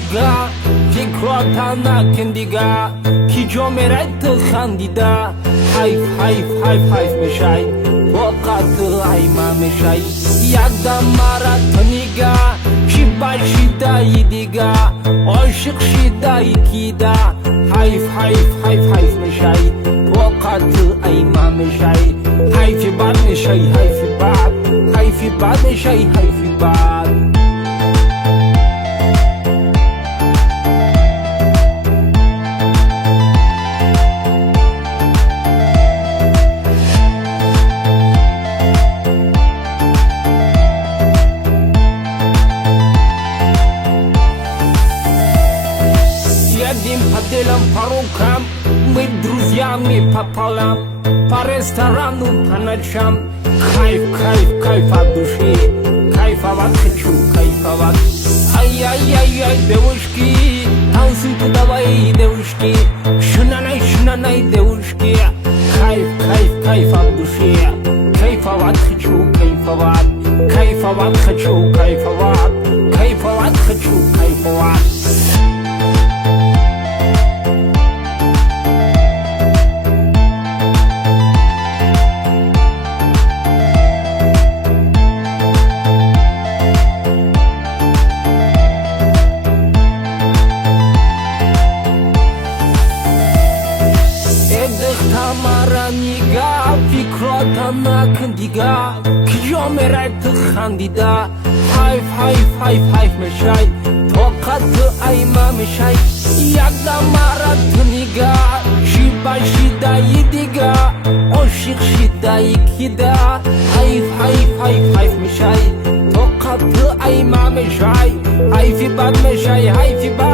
niga fikrotana kendiga ki jomerat khandida hayf hayf hayf hayf meshay وقت ayma meshay yagda marat niga shibash shidai diga aşık shidai kida hayf hayf hayf hayf meshay وقت ayma meshay hayf bad meshay hayf bad meshay hayf bad Едем по делам, по рукам, мы друзьями пополам, по ресторану, по ночам. Кайф, кайф, кайф от души, кайфовать хочу, кайфовать. Ай-яй-яй-яй, девушки, танцуйте давай, девушки, шунанай, девушки. Кайф, кайф, кайф от души, кайфовать хочу, кайфовать. Кайфовать хочу, кайфовать, кайфовать хочу, кайфовать. Tamaraniga fikrotana kendiga kijomerat khandida hayf hayf hayf hayf meshay toqat ayma meshay yagda marat niga shibash shidai diga aşık shidai kida hayf hayf hayf hayf meshay toqat ayma meshay hayf bad meshay hayf bad